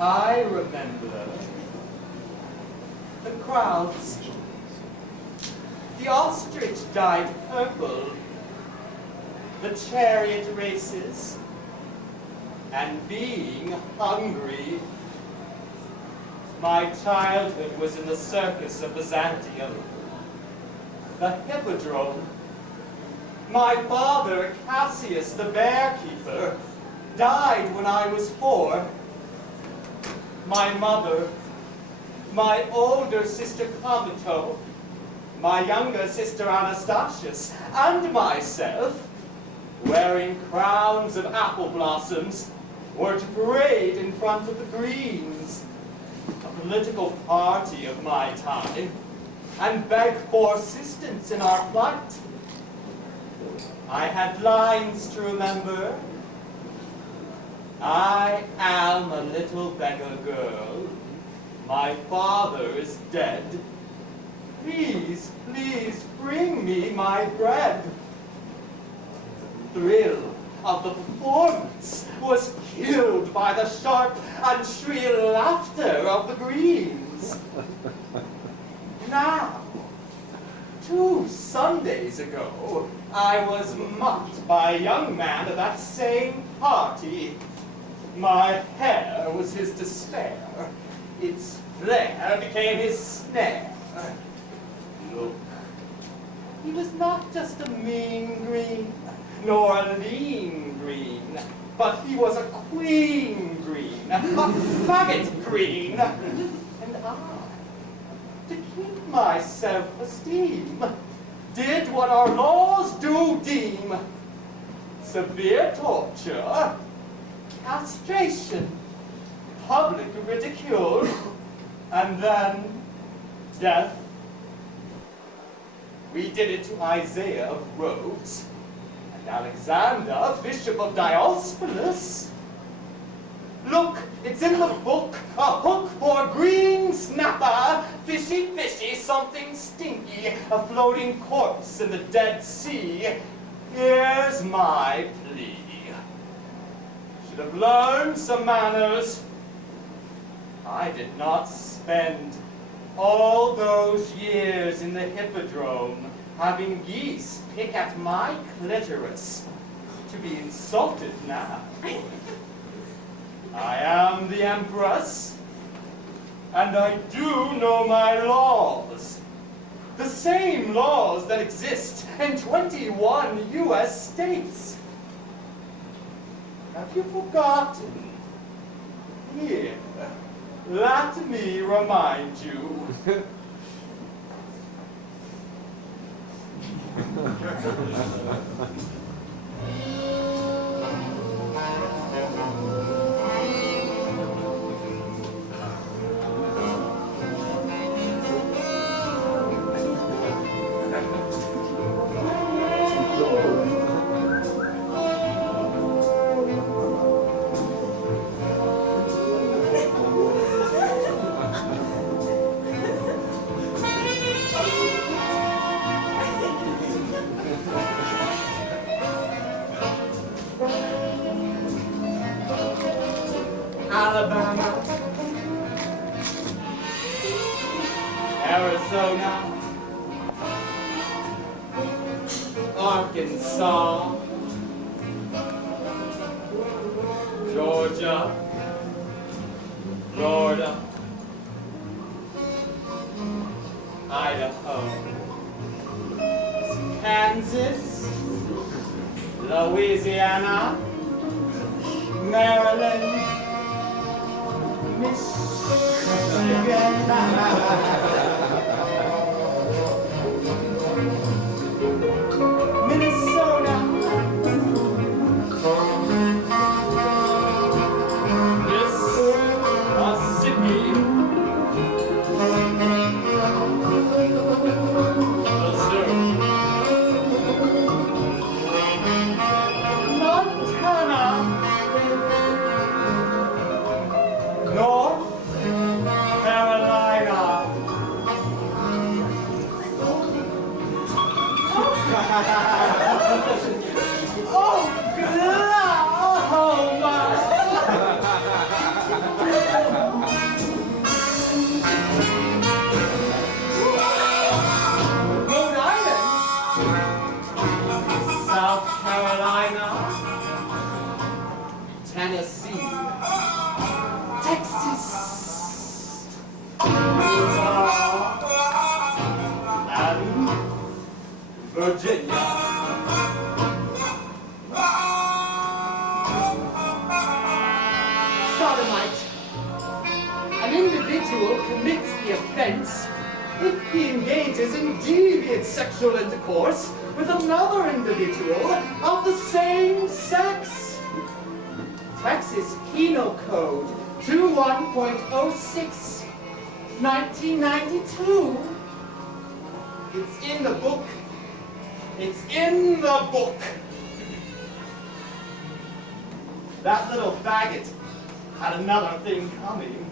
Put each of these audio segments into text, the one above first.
I remember the crowds. The ostrich dyed purple, the chariot races, and being hungry. My childhood was in the circus of Byzantium, the hippodrome. My father, Cassius, the bear keeper, died when I was 4. My mother, my older sister Comato, my younger sister Anastasius, and myself, wearing crowns of apple blossoms, were to parade in front of the Greens, a political party of my time, and beg for assistance in our plight. I had lines to remember. I am a little beggar girl. My father is dead. Please, please bring me my bread. The thrill of the performance was killed by the sharp and shrill laughter of the Greens. Now, 2 Sundays ago, I was mocked by a young man at that same party. My hair was his despair. Its flare became his snare. Look, he was not just a mean green, nor a lean green, but he was a queen green, a faggot green. And I, to keep my self-esteem, did what our laws do deem: severe torture, castration, public ridicule, and then death. We did it to Isaiah of Rhodes, and Alexander, Bishop of Diospolis. Look, it's in the book, a hook for a green snapper, fishy, fishy, something stinky, a floating corpse in the Dead Sea. Here's my plea. Should have learned some manners. I did not spend all those years in the hippodrome having geese pick at my clitoris to be insulted now. I am the Empress, and I do know my laws. The same laws that exist in 21 U.S. states. Have you forgotten? Here, let me remind you. Alabama, Arizona, Arkansas, Georgia, Florida, Idaho, Kansas, Louisiana, Maryland, Minnesota, Mississippi, Missouri, Montana, North Carolina, Oklahoma! Rhode Island, South Carolina, Tennessee, Texas, Utah, and Virginia. Sodomite. An individual commits the offense if he engages in deviant sexual intercourse with another individual of the same sex. Texas Penal Code 21.06, 1992. It's in the book. It's in the book. That little faggot had another thing coming.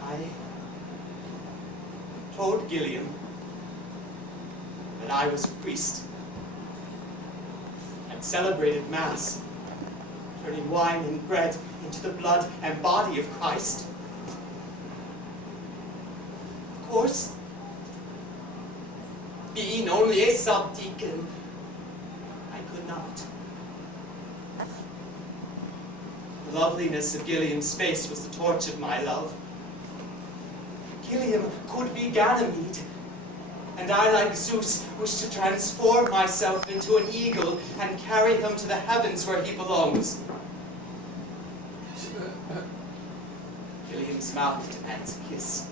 I told Gilliam that I was a priest and celebrated Mass, turning wine and bread into the blood and body of Christ. Of course, being only a subdeacon, I could not. The loveliness of Gilliam's face was the torch of my love. Gilliam could be Ganymede, and I, like Zeus, wished to transform myself into an eagle and carry him to the heavens where he belongs. Gilliam's mouth demands a kiss.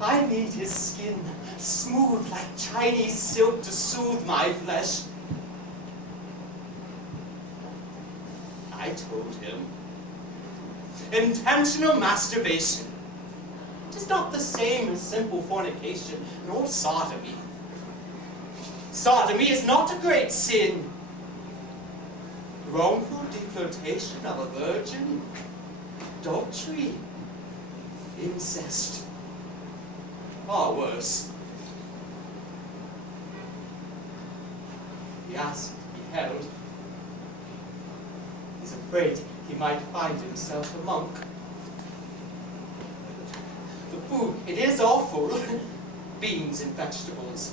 I need his skin, smooth like Chinese silk, to soothe my flesh. I told him, intentional masturbation. It is not the same as simple fornication, nor sodomy. Sodomy is not a great sin. Wrongful deflirtation of a virgin, adultery, incest, far worse. He asked to be held. He's afraid he might find himself a monk. The food, it is awful. Beans and vegetables.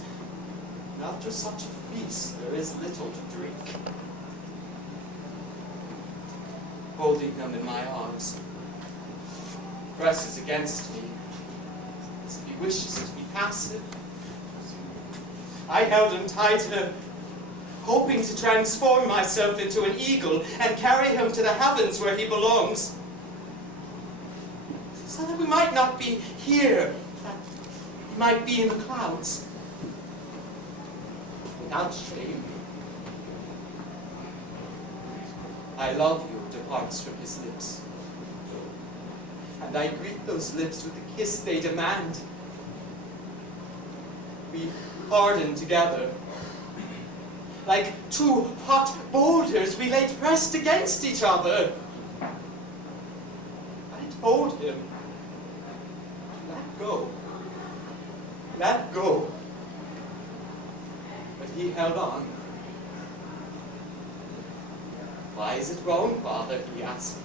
And after such a feast, there is little to drink. Holding him in my arms, presses against me, as if he wishes to be passive. I held him tighter, hoping to transform myself into an eagle and carry him to the heavens where he belongs. So that we might not be here, that he might be in the clouds. Without shame. I love you departs from his lips. And I greet those lips with the kiss they demand. we hardened together. Like two hot boulders, we lay pressed against each other. I told him, let go. Let go. But he held on. Why is it wrong, Father? He asked.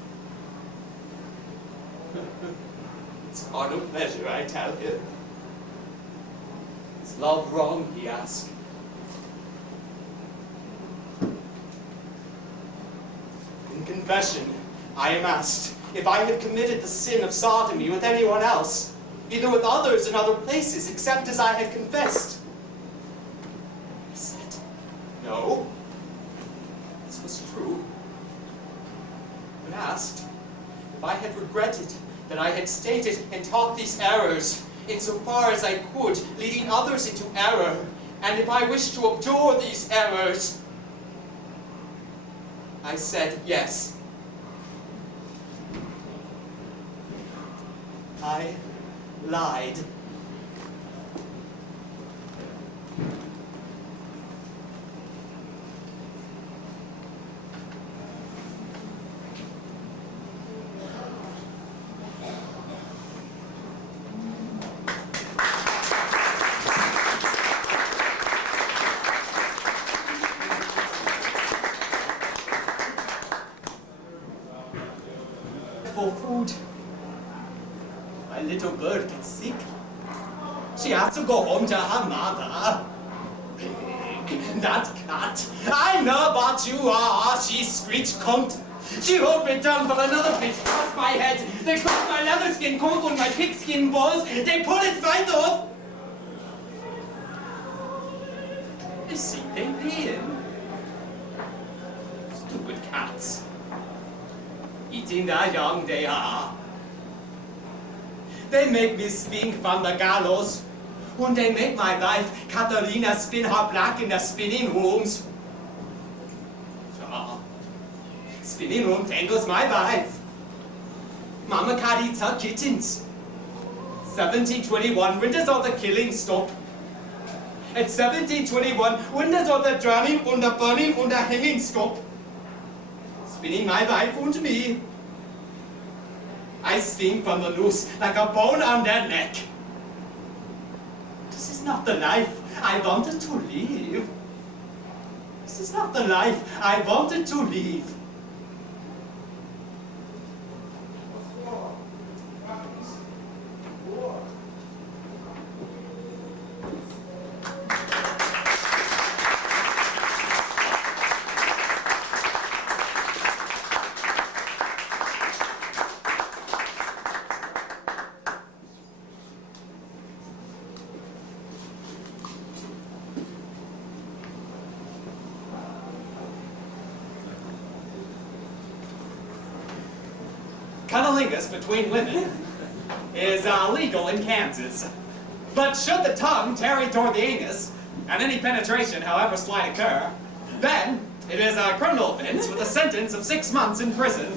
It's carnal pleasure, I tell him. Is love wrong? He asked. In confession, I am asked if I had committed the sin of sodomy with anyone else, either with others in other places, except as I had confessed. I said, no. This was true. When asked if I had regretted that I had stated and taught these errors insofar as I could, leading others into error, and if I wished to abjure these errors, I said yes. I lied. For food. My little bird gets sick. She has to go home to her mother. That cat. I know what you are, she screeched cunt. She won't return for another fish. Cross my head. They cross my leather skin coat on my pigskin balls. They pull it right off. I see they pay him. Stupid cats. Eating the young they are. They make me swing from the gallows, and they make my wife, Katharina, spin her black in the spinning rooms. Ja, spinning room tangles my wife. Mama cat eats her kittens. 1721, when does all the killing stop? At 1721, when does all the drowning and the burning and the hanging stop? Spinning my wife and me. I swing from the noose like a bone on their neck. This is not the life I wanted to live. This is not the life I wanted to live. Cunnilingus between women is legal in Kansas. But should the tongue tarry toward the anus, and any penetration, however slight, occur, then it is a criminal offense with a sentence of 6 months in prison.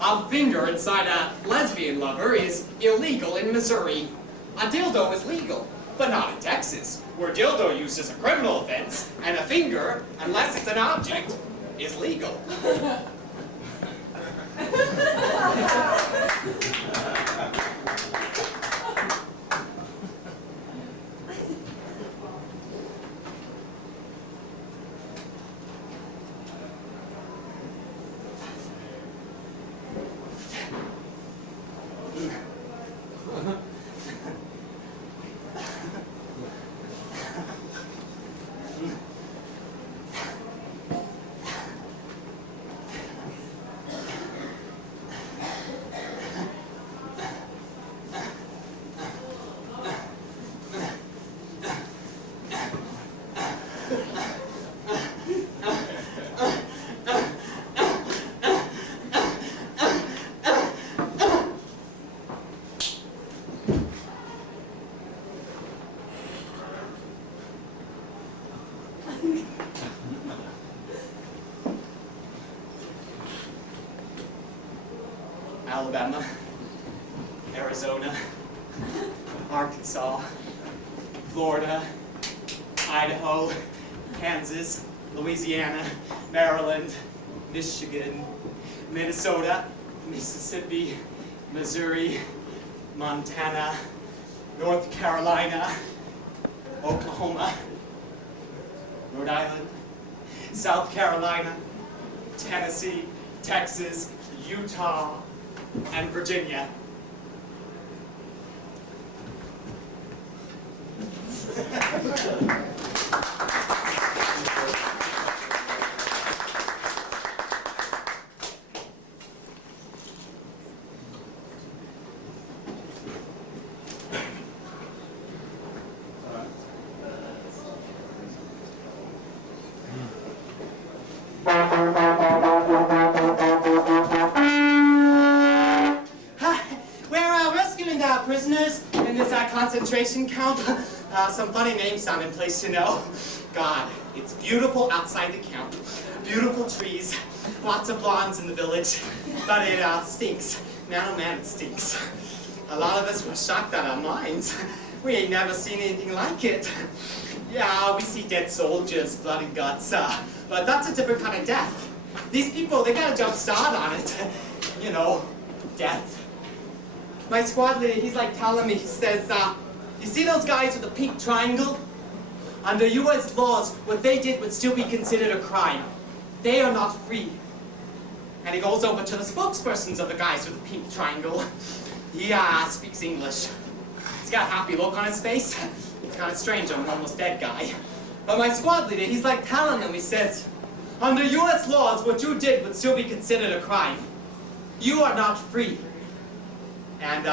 A finger inside a lesbian lover is illegal in Missouri. A dildo is legal, but not in Texas, where dildo use is a criminal offense, and a finger, unless it's an object, is legal. Alabama, Arizona, Arkansas, Florida, Idaho, Kansas, Louisiana, Maryland, Michigan, Minnesota, Mississippi, Missouri, Montana, North Carolina, Oklahoma, Rhode Island, South Carolina, Tennessee, Texas, Utah, and Virginia. Prisoners in this concentration camp. Some funny names sound in place, you know. God, it's beautiful outside the camp. Beautiful trees, lots of blondes in the village, but it stinks. Man, oh man, it stinks. A lot of us were shocked out of our minds. We ain't never seen anything like it. Yeah, we see dead soldiers, blood and guts, but that's a different kind of death. These people, they got a jump start on it. You know, death. My squad leader, he's like telling me, he says, you see those guys with the pink triangle? Under US laws, what they did would still be considered a crime. They are not free. And he goes over to the spokespersons of the guys with the pink triangle. He speaks English. He's got a happy look on his face. It's kind of strange, I'm an almost dead guy. But my squad leader, he's like telling him, he says, under US laws, what you did would still be considered a crime. You are not free. And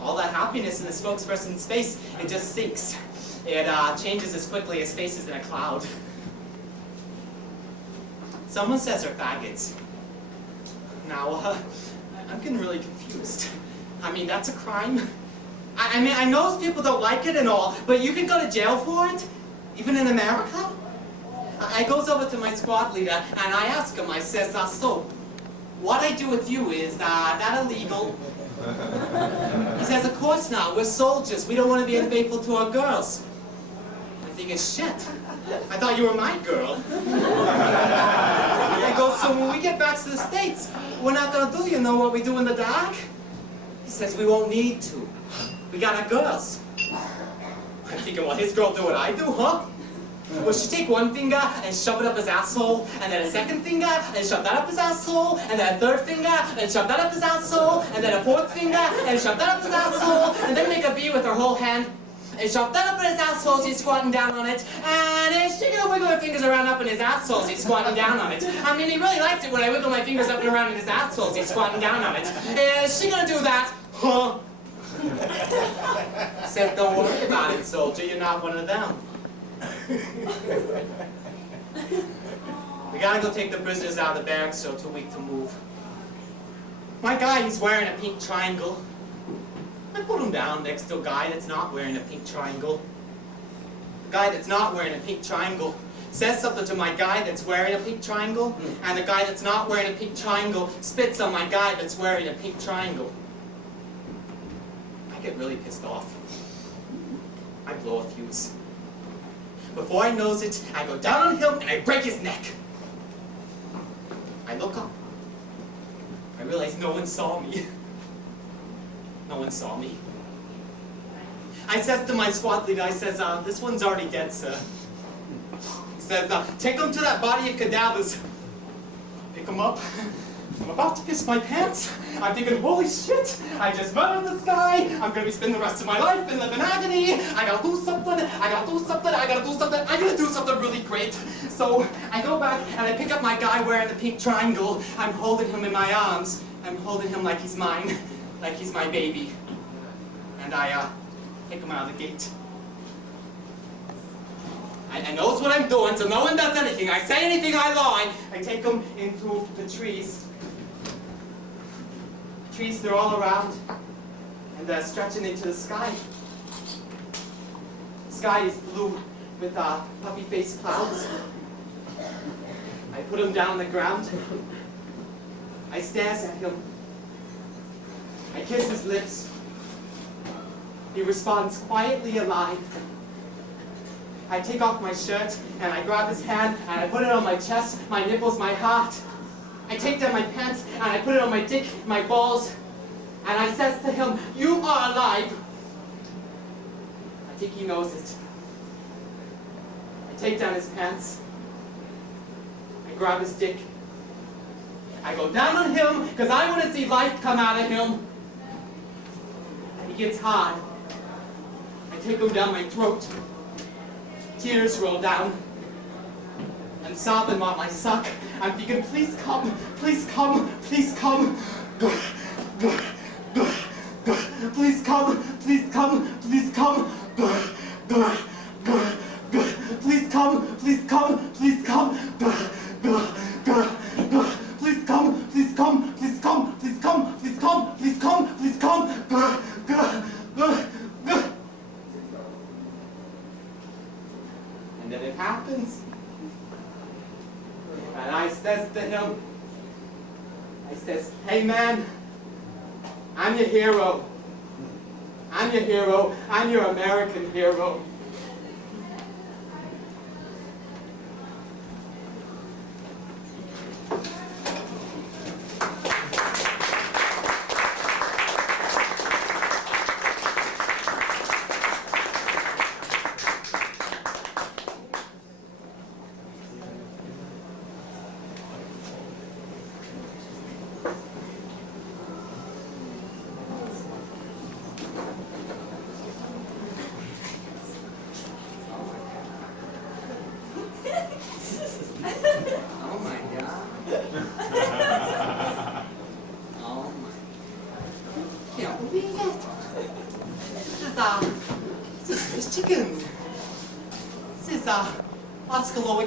all that happiness in the spokesperson's face, it just sinks. It changes as quickly as faces in a cloud. Someone says they're faggots. Now, I'm getting really confused. I mean, that's a crime. I mean, I know people don't like it and all, but you can go to jail for it, even in America. I goes over to my squad leader and I ask him, I says, so, what I do with you is that illegal? He says, of course not, we're soldiers, we don't want to be unfaithful to our girls. I'm thinking, shit, I thought you were my girl. I go, so when we get back to the States, we're not going to do, you know, what we do in the dark? He says, we won't need to. We got our girls. I'm thinking, well, his girl do what I do, huh? Will she take one finger and shove it up his asshole, and then a second finger and shove that up his asshole, and then a third finger and shove that up his asshole, and then a fourth finger and shove that up his asshole, and then make a V with her whole hand and shove that up in his asshole as he's squatting down on it, and is she gonna wiggle her fingers around up in his asshole as he's squatting down on it? I mean, he really likes it when I wiggle my fingers up and around in his asshole as he's squatting down on it. Is she gonna do that? Huh? Says, don't worry about it, soldier, you're not one of them. We gotta go take the prisoners out of the barracks, so too weak to move. My guy, he's wearing a pink triangle. I put him down next to a guy that's not wearing a pink triangle. The guy that's not wearing a pink triangle says something to my guy that's wearing a pink triangle, and the guy that's not wearing a pink triangle spits on my guy that's wearing a pink triangle. I get really pissed off. I blow a fuse. Before I knows it, I go down on him and I break his neck. I look up. I realize no one saw me. No one saw me. I says to my squad leader, I says, this one's already dead, sir. He says, take him to that body of cadavers. Pick him up. I'm about to piss my pants. I'm thinking, holy shit, I just murdered this guy. I'm gonna be spending the rest of my life in living agony. I gotta do something, I gotta do something, I gotta do something. I'm gonna do something really great. So I go back and I pick up my guy wearing the pink triangle. I'm holding him in my arms. I'm holding him like he's mine, like he's my baby. And I take him out of the gate. I knows what I'm doing, so no one does anything. I say anything, I lie. I take him into the trees. Trees, they're all around, and they're stretching into the sky. The sky is blue with puffy-faced clouds. I put him down on the ground. I stares at him. I kiss his lips. He responds quietly alive. I take off my shirt, and I grab his hand, and I put it on my chest, my nipples, my heart. I take down my pants, and I put it on my dick, my balls, and I says to him, "You are alive." I think he knows it. I take down his pants. I grab his dick. I go down on him, because I want to see life come out of him. He gets hard. I take him down my throat. Tears roll down. I'm sobbing while I suck. I'm thinking, please come, please come, please come. Please come, please come, please come. Please come, please come, please come. Please come, please come, please come, please come, please come, please come, please come. And then it happens. And I says to him, I says, "Hey man, I'm your hero. I'm your hero. I'm your American hero."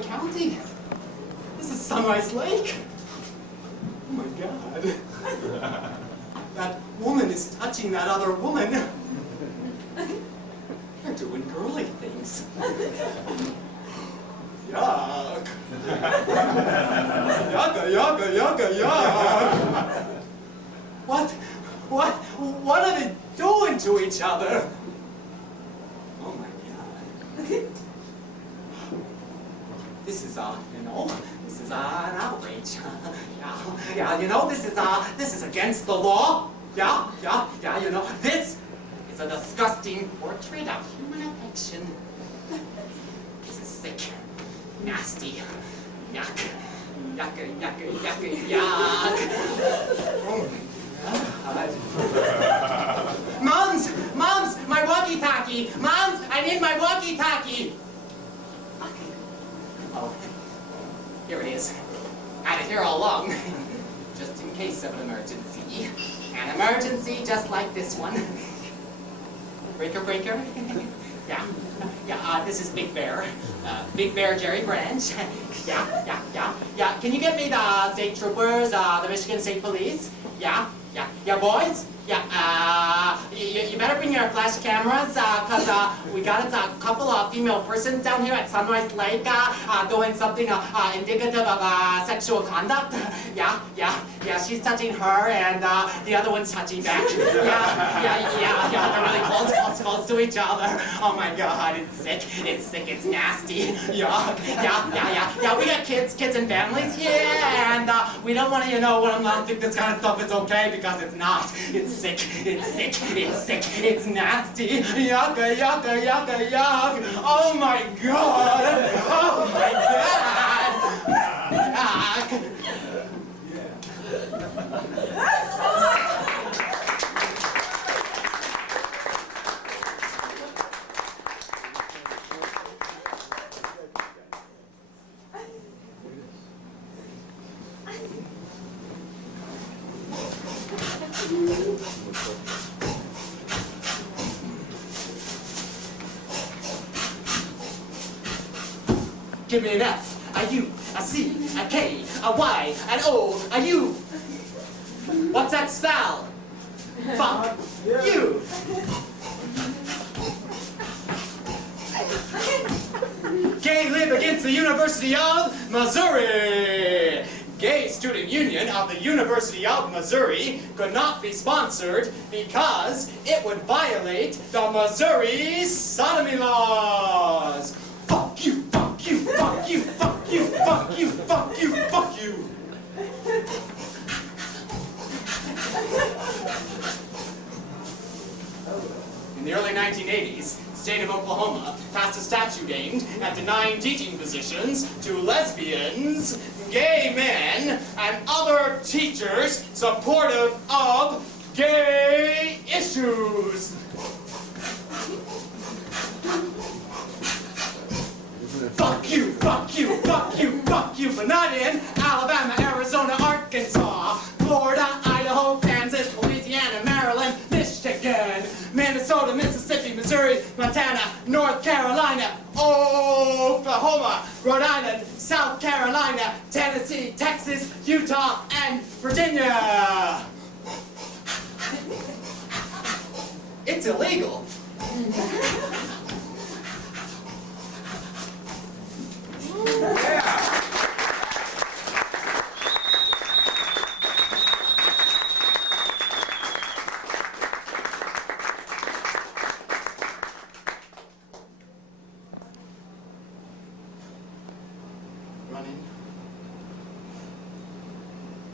County. This is Sunrise Lake. Oh my God. That woman is touching that other woman. They're doing girly things. Yuck. Yucka, yucka, yucka, yuck. What are they doing to each other? Oh my God. This is this is an outrage. Yeah, you know, this is against the law. Yeah, you know, this is a disgusting portrait of human affection. This is sick, nasty, yuck, yucka, yucka, yucka, yuck. Oh my God. Moms, my walkie-talkie. Moms, I need my walkie-talkie. Oh, here it is. Had it here all along, just in case of an emergency. An emergency just like this one. Breaker. Yeah, this is Big Bear. Big Bear Jerry Branch. Yeah. Can you get me the state troopers, the Michigan State Police? Yeah, boys? Yeah, you better bring your flash cameras, cause we got a couple of female persons down here at Sunrise Lake, doing something indicative of sexual conduct. Yeah, she's touching her, and the other one's touching back. Yeah, they're really close to each other. Oh my God, it's sick, it's nasty. Yeah, we got kids and families here, and we don't want to, when I'm not think this kind of stuff is okay, because it's not. It's sick, it's nasty. Yucka, yuck. Oh my God. Yuck. Give me an F, a U, a C, a K, a Y, an O, a U. What's that spell? Fuck you. Gay live against the University of Missouri. Gay Student Union of the University of Missouri could not be sponsored because it would violate the Missouri sodomy laws. Fuck state of Oklahoma passed a statute aimed at denying teaching positions to lesbians, gay men, and other teachers supportive of gay issues. Fuck you, fuck you, fuck you, fuck you, but not in Alabama, Arizona, Arkansas, Florida, Idaho, Kansas, Louisiana, Maryland, Michigan, Minnesota, Mississippi, Missouri, Montana, North Carolina, Oklahoma, Rhode Island, South Carolina, Tennessee, Texas, Utah, and Virginia. It's illegal. Yeah. Running.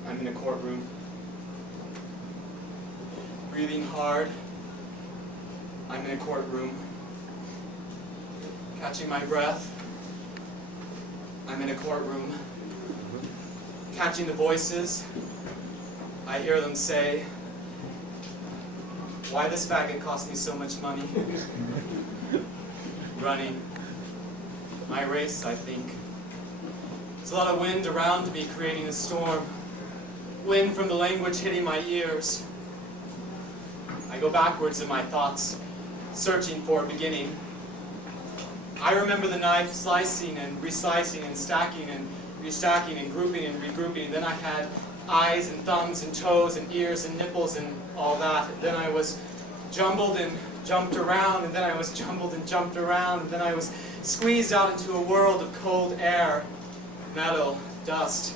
I'm in a courtroom. Breathing hard. I'm in a courtroom. Catching my breath. I'm in a courtroom. Catching the voices. I hear them say, "Why this faggot cost me so much money?" Running. My race, I think. There's a lot of wind around me creating a storm. Wind from the language hitting my ears. I go backwards in my thoughts, searching for a beginning. I remember the knife slicing and reslicing and stacking and restacking and grouping and regrouping. And then I had eyes and thumbs and toes and ears and nipples and all that. And then I was jumbled and jumped around, and then I was jumbled and jumped around, and then I was squeezed out into a world of cold air, metal, dust.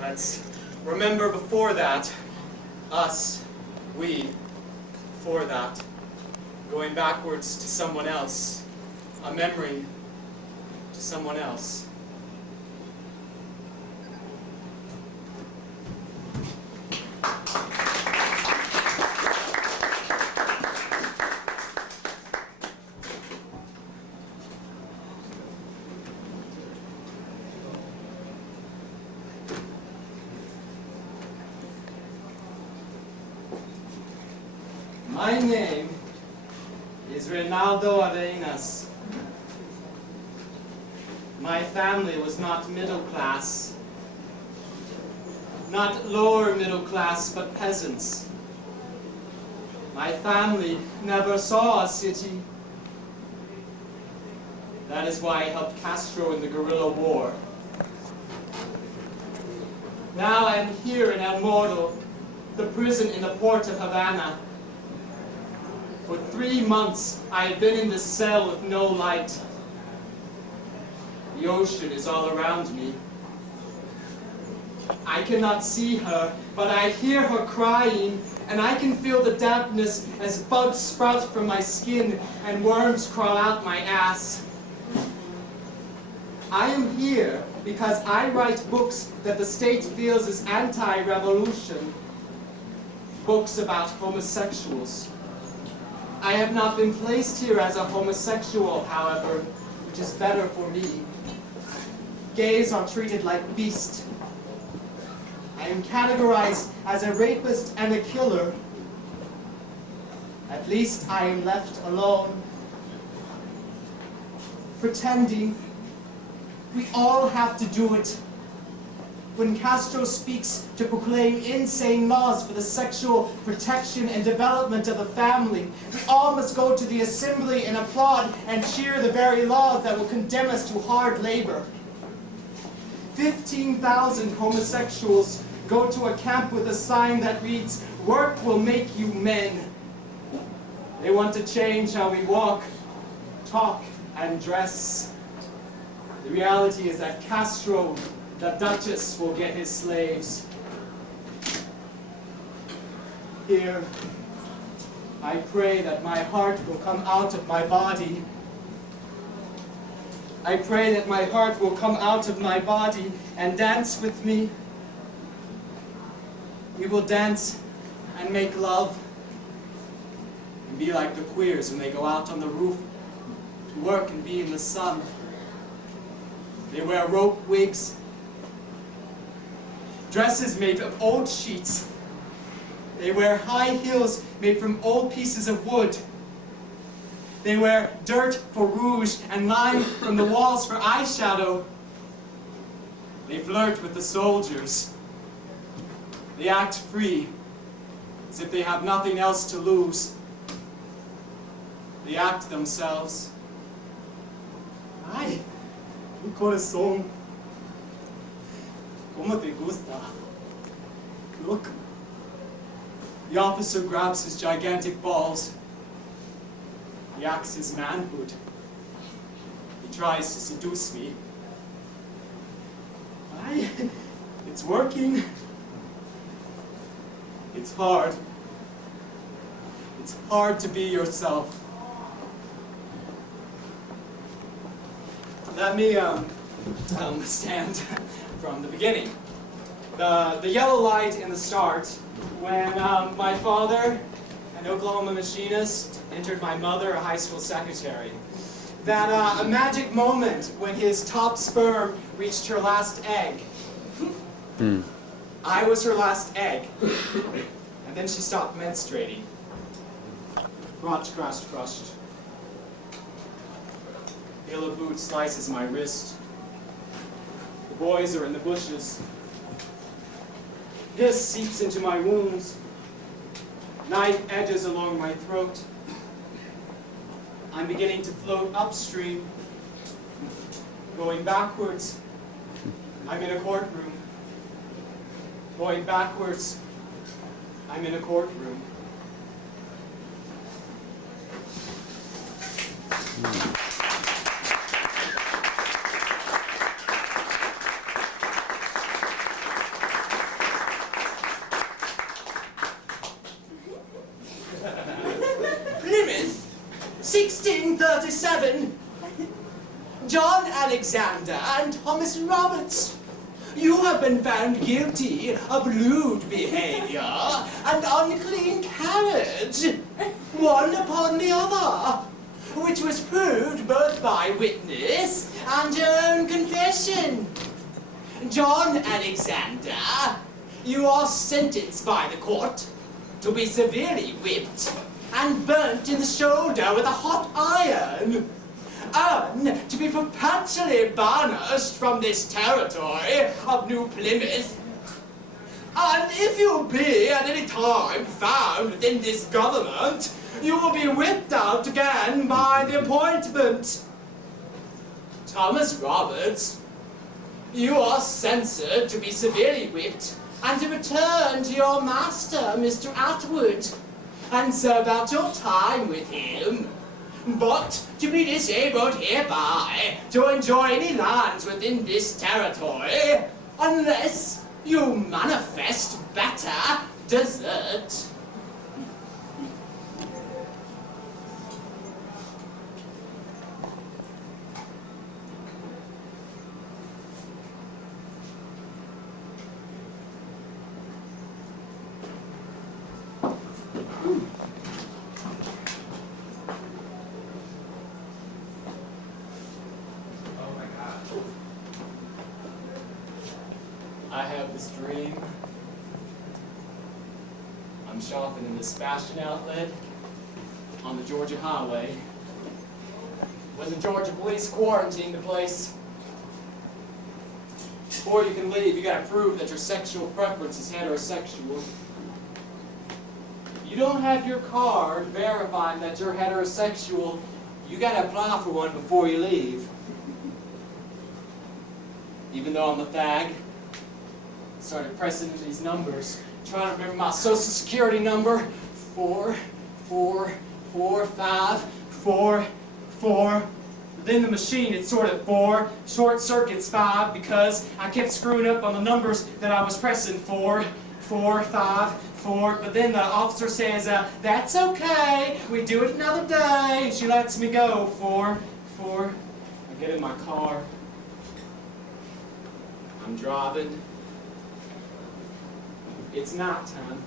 Let's remember before that, us, we, before that, going backwards to someone else, a memory to someone else. My name is Reynaldo Arenas. My family was not middle class. Not lower middle class, but peasants. My family never saw a city. That is why I helped Castro in the guerrilla war. Now I am here in El Moro, the prison in the port of Havana. For 3 months, I have been in this cell with no light. The ocean is all around me. I cannot see her, but I hear her crying, and I can feel the dampness as bugs sprout from my skin and worms crawl out my ass. I am here because I write books that the state feels is anti-revolution. Books about homosexuals. I have not been placed here as a homosexual, however, which is better for me. Gays are treated like beasts. I am categorized as a rapist and a killer. At least I am left alone. Pretending. We all have to do it. When Castro speaks to proclaim insane laws for the sexual protection and development of the family, we all must go to the assembly and applaud and cheer the very laws that will condemn us to hard labor. 15,000 homosexuals go to a camp with a sign that reads, "Work will make you men." They want to change how we walk, talk, and dress. The reality is that Castro, the Duchess, will get his slaves. Here, I pray that my heart will come out of my body. I pray that my heart will come out of my body and dance with me. We will dance and make love and be like the queers when they go out on the roof to work and be in the sun. They wear rope wigs, dresses made of old sheets. They wear high heels made from old pieces of wood. They wear dirt for rouge and lime from the walls for eyeshadow. They flirt with the soldiers. They act free, as if they have nothing else to lose. They act themselves. Ay, mi corazón, como te gusta. Look. The officer grabs his gigantic balls. He acts his manhood. He tries to seduce me. Ay, it's working. It's hard. It's hard to be yourself. Let me stand from the beginning. The yellow light in the start, when my father, an Oklahoma machinist, entered my mother, a high school secretary. That a magic moment when his top sperm reached her last egg. I was her last egg. And then she stopped menstruating. Crotch, crushed, crushed. Heel of boot slices my wrist. The boys are in the bushes. Hiss seeps into my wounds. Knife edges along my throat. I'm beginning to float upstream. Going backwards. I'm in a courtroom. Going backwards. I'm in a courtroom. Plymouth, 1637. John Alexander and Thomas Roberts. You have been found guilty of lewd behavior and unclean carriage, one upon the other, which was proved both by witness and your own confession. John Alexander, you are sentenced by the court to be severely whipped and burnt in the shoulder with a hot iron, and to be perpetually banished from this territory of New Plymouth. And if you be at any time found within this government, you will be whipped out again by the appointment. Thomas Roberts, you are censured to be severely whipped and to return to your master, Mr. Atwood, and serve out your time with him, but to be disabled hereby to enjoy any lands within this territory, unless you manifest better desert. I have this dream. I'm shopping in this fashion outlet on the Georgia highway when the Georgia police quarantine the place. Before you can leave, you gotta prove that your sexual preference is heterosexual. If you don't have your card verifying that you're heterosexual, you gotta apply for one before you leave. Even though I'm a fag, started pressing in these numbers, trying to remember my social security number. 4, 4, 4, 5, 4, 4. Within the machine, it's sort of 4. Short circuit's 5 because I kept screwing up on the numbers that I was pressing. 4, 4, 5, 4. But then the officer says, that's okay. We do it another day. And she lets me go. 4, 4. I get in my car. I'm driving. It's nighttime.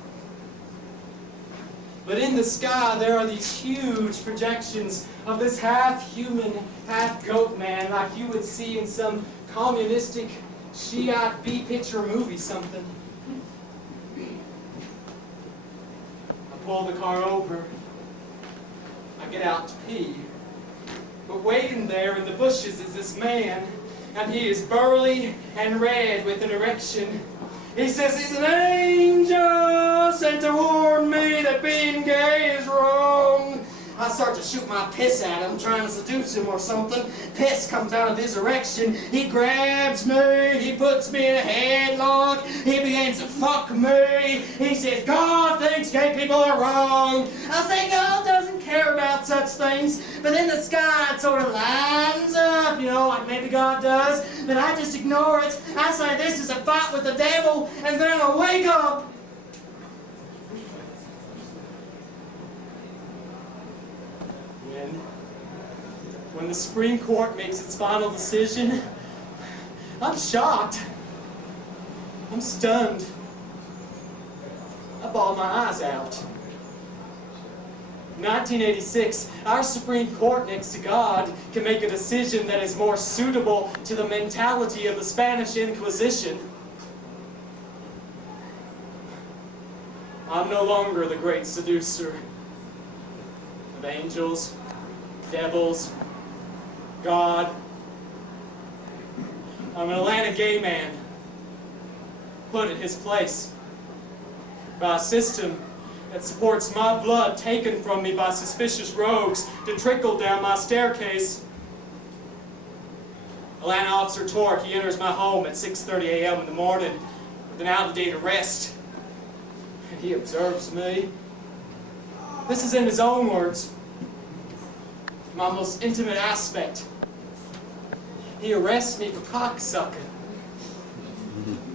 But in the sky, there are these huge projections of this half-human, half-goat man like you would see in some communistic Shiite B-picture movie something. I pull the car over. I get out to pee. But waiting there in the bushes is this man, and he is burly and red with an erection. He says he's an angel sent to warn me that being gay is wrong. I start to shoot my piss at him, trying to seduce him or something. Piss comes out of his erection. He grabs me. He puts me in a headlock. He begins to fuck me. He says, God thinks gay people are wrong. I say, God doesn't care about such things. But in the sky, it sort of lines up, you know, like maybe God does. But I just ignore it. I say, this is a fight with the devil. And then I wake up. When the Supreme Court makes its final decision, I'm shocked. I'm stunned. I bawled my eyes out. In 1986, our Supreme Court next to God can make a decision that is more suitable to the mentality of the Spanish Inquisition. I'm no longer the great seducer of angels, devils, God. I'm an Atlanta gay man, put in his place by a system that supports my blood taken from me by suspicious rogues to trickle down my staircase. Atlanta Officer Torque, he enters my home at 6:30 a.m. in the morning with an out-of-date arrest, and he observes me. This is in his own words, my most intimate aspect. He arrests me for cocksucking.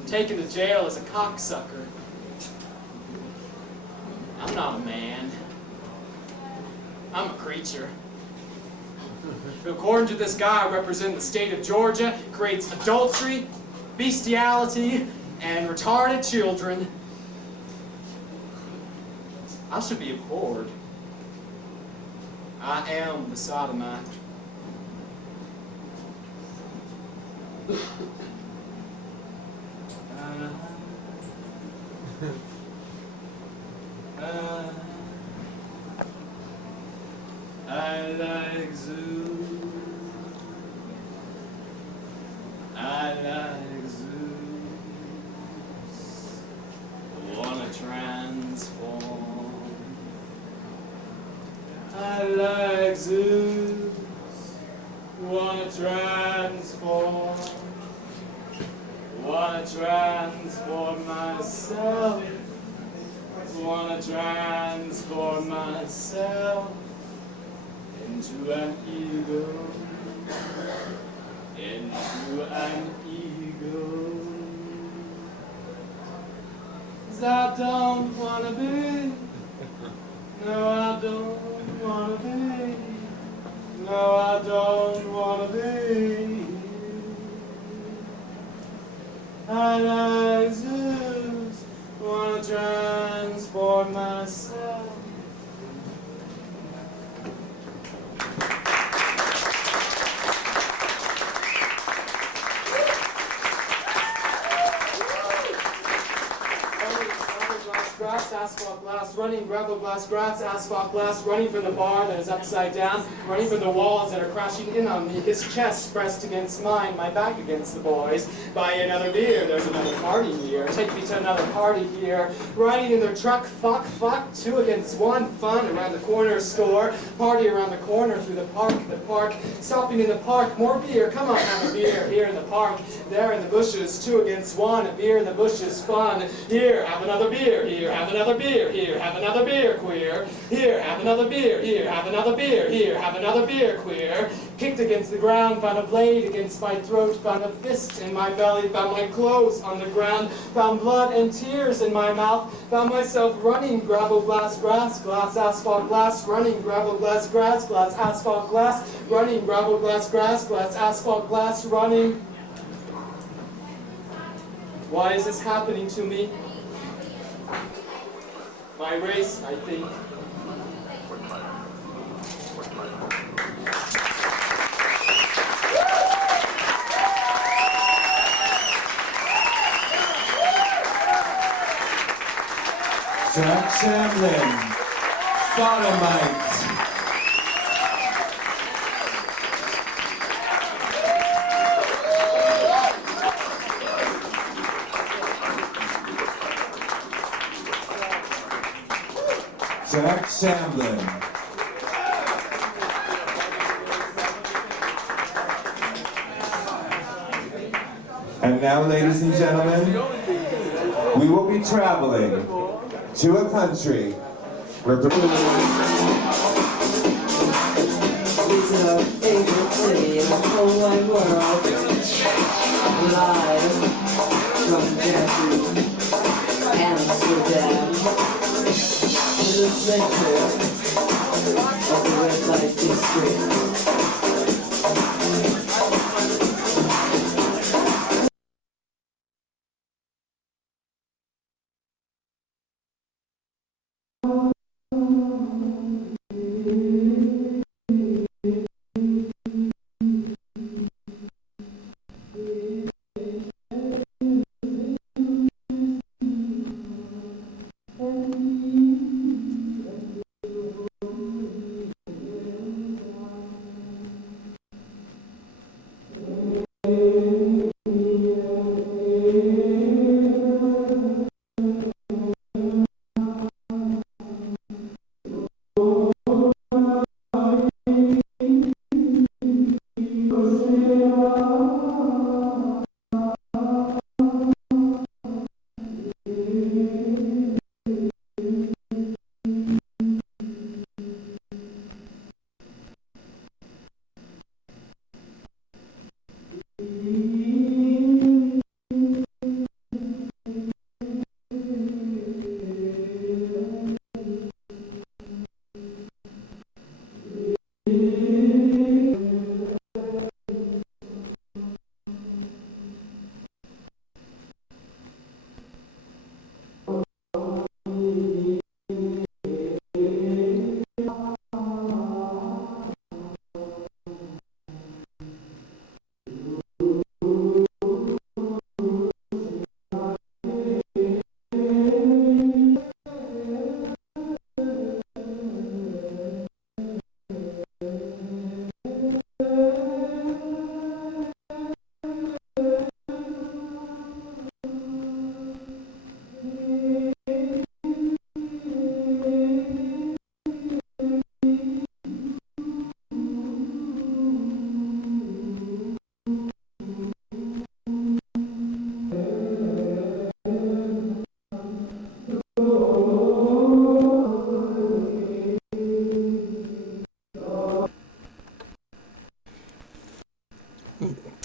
Taken to jail as a cocksucker. I'm not a man. I'm a creature. According to this guy, I represent the state of Georgia, creates adultery, bestiality, and retarded children. I should be abhorred. I am the Sodomite. I like zoos. I like zoos. Wanna transform. I like zoos. Wanna transform. Wanna transform myself. Wanna transform myself into an eagle. Into an eagle. 'Cause I don't wanna be. No, I don't wanna be. No, I don't wanna be. I like zoos, wanna transport myself. Grass, asphalt glass, running gravel glass, grass, asphalt glass, running from the bar that is upside down, running from the walls that are crashing in on me, his chest pressed against mine, my back against the boys. Buy another beer, there's another party here, take me to another party here, riding in their truck, fuck, 2 against 1, fun around the corner store, party around the corner through the park, stopping in the park, more beer, come on, have a beer, here in the park, there in the bushes, 2 against 1, a beer in the bushes, fun, here, have another beer, here, have another beer, here, have another beer, queer. Here, have another beer, here, have another beer, here, have another beer, queer. Kicked against the ground, found a blade against my throat, found a fist in my belly, found my clothes on the ground, found blood and tears in my mouth, found myself running, gravel, glass, grass, glass, asphalt, glass, running, gravel, glass, grass, glass, asphalt, glass, running, gravel, glass, grass, glass, asphalt, glass, running. Why is this happening to me? My race, I think, Jack Shamblin, Sodomite. Jack Shamblin. And now, ladies and gentlemen, we will be traveling to a country Visit our favorite city in the whole wide world. Live from Jersey, Amsterdam, to the center of the red light district.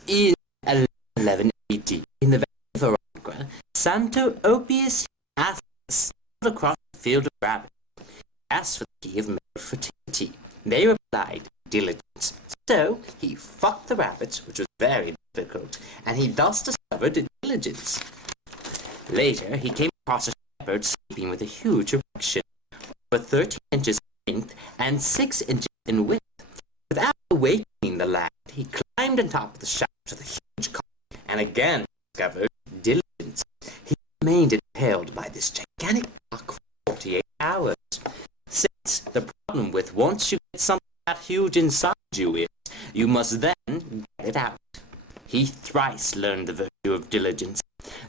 In 11 AD, in the Valley of Aragua, Santo Oppius Athanasius stumbled across a field of rabbits. He asked for the key of male fertility. They replied, diligence. So he fucked the rabbits, which was very difficult, and he thus discovered diligence. Later, he came across a shepherd sleeping with a huge erection, over 13 inches in length and 6 inches in width. Without awakening the lad, he climbed on top of the shaft of the huge cock and again discovered diligence. He remained impaled by this gigantic cock for 48 hours. Since the problem with once you get something that huge inside you is, you must then get it out. He thrice learned the virtue of diligence.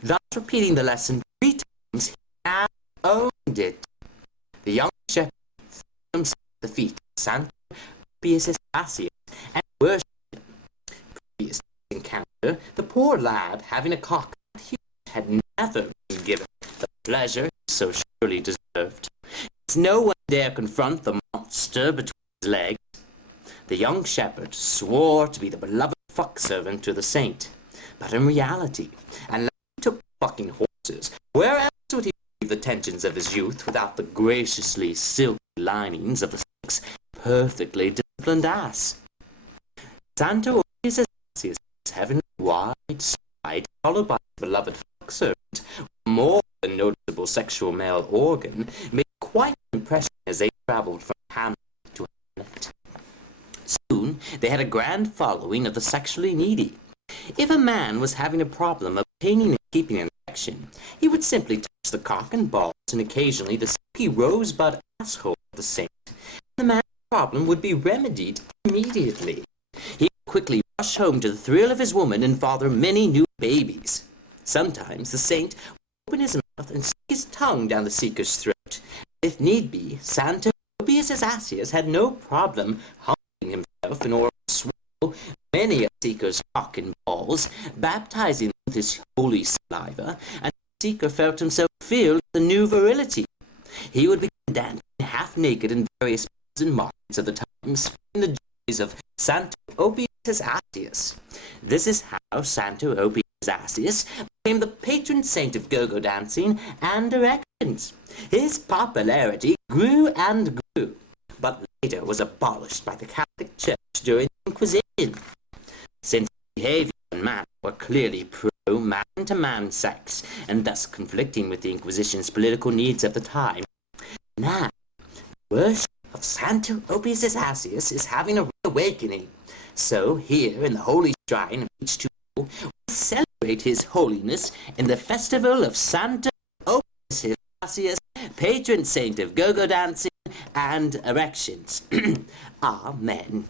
Thus repeating the lesson 3 times, he now owned it. The young shepherd threw himself at the feet of Santo Oppius Athanasius and worshipped him. Previous to this encounter, the poor lad, having a cock that huge, had never been given the pleasure he so surely deserved. As no one dare confront the monster between his legs, the young shepherd swore to be the beloved fuck servant to the saint. But in reality, unless he took fucking horses, where else would he leave the tensions of his youth without the graciously silky linings of a six perfectly disciplined ass? Santo Oppius Athanasius' heavenly wide stride, followed by his beloved fuck servant, with a more than noticeable sexual male organ, made quite an impression as they travelled from hamlet to hamlet. Soon, they had a grand following of the sexually needy. If a man was having a problem obtaining and keeping an erection. He would simply touch the cock and balls and occasionally the silky rosebud asshole of the saint. The man's problem would be remedied immediately. He would quickly rush home to the thrill of his woman and father many new babies. Sometimes the saint would open his mouth and stick his tongue down the seeker's throat. If need be, Santo Opius Asius had no problem humbling himself in order to swallow many a seeker's cock and balls, baptizing them with his holy saliva, and the seeker felt himself filled with a new virility. He would begin dancing half naked in various pubs and markets of the time, spreading the joys of Santo Opius Asius. This is how Santo Opius Asius became the patron saint of go-go dancing and erections. His popularity grew and grew, but later was abolished by the Catholic Church during the Inquisition. Since behavior and manner were clearly pro-man-to-man sex, and thus conflicting with the Inquisition's political needs of the time, now the worship of Santo Opius Asius is having a reawakening. So here in the holy shrine of H2O, we celebrate his holiness in the festival of Santo Opius Asius, patron saint of go-go dancing and erections. Amen.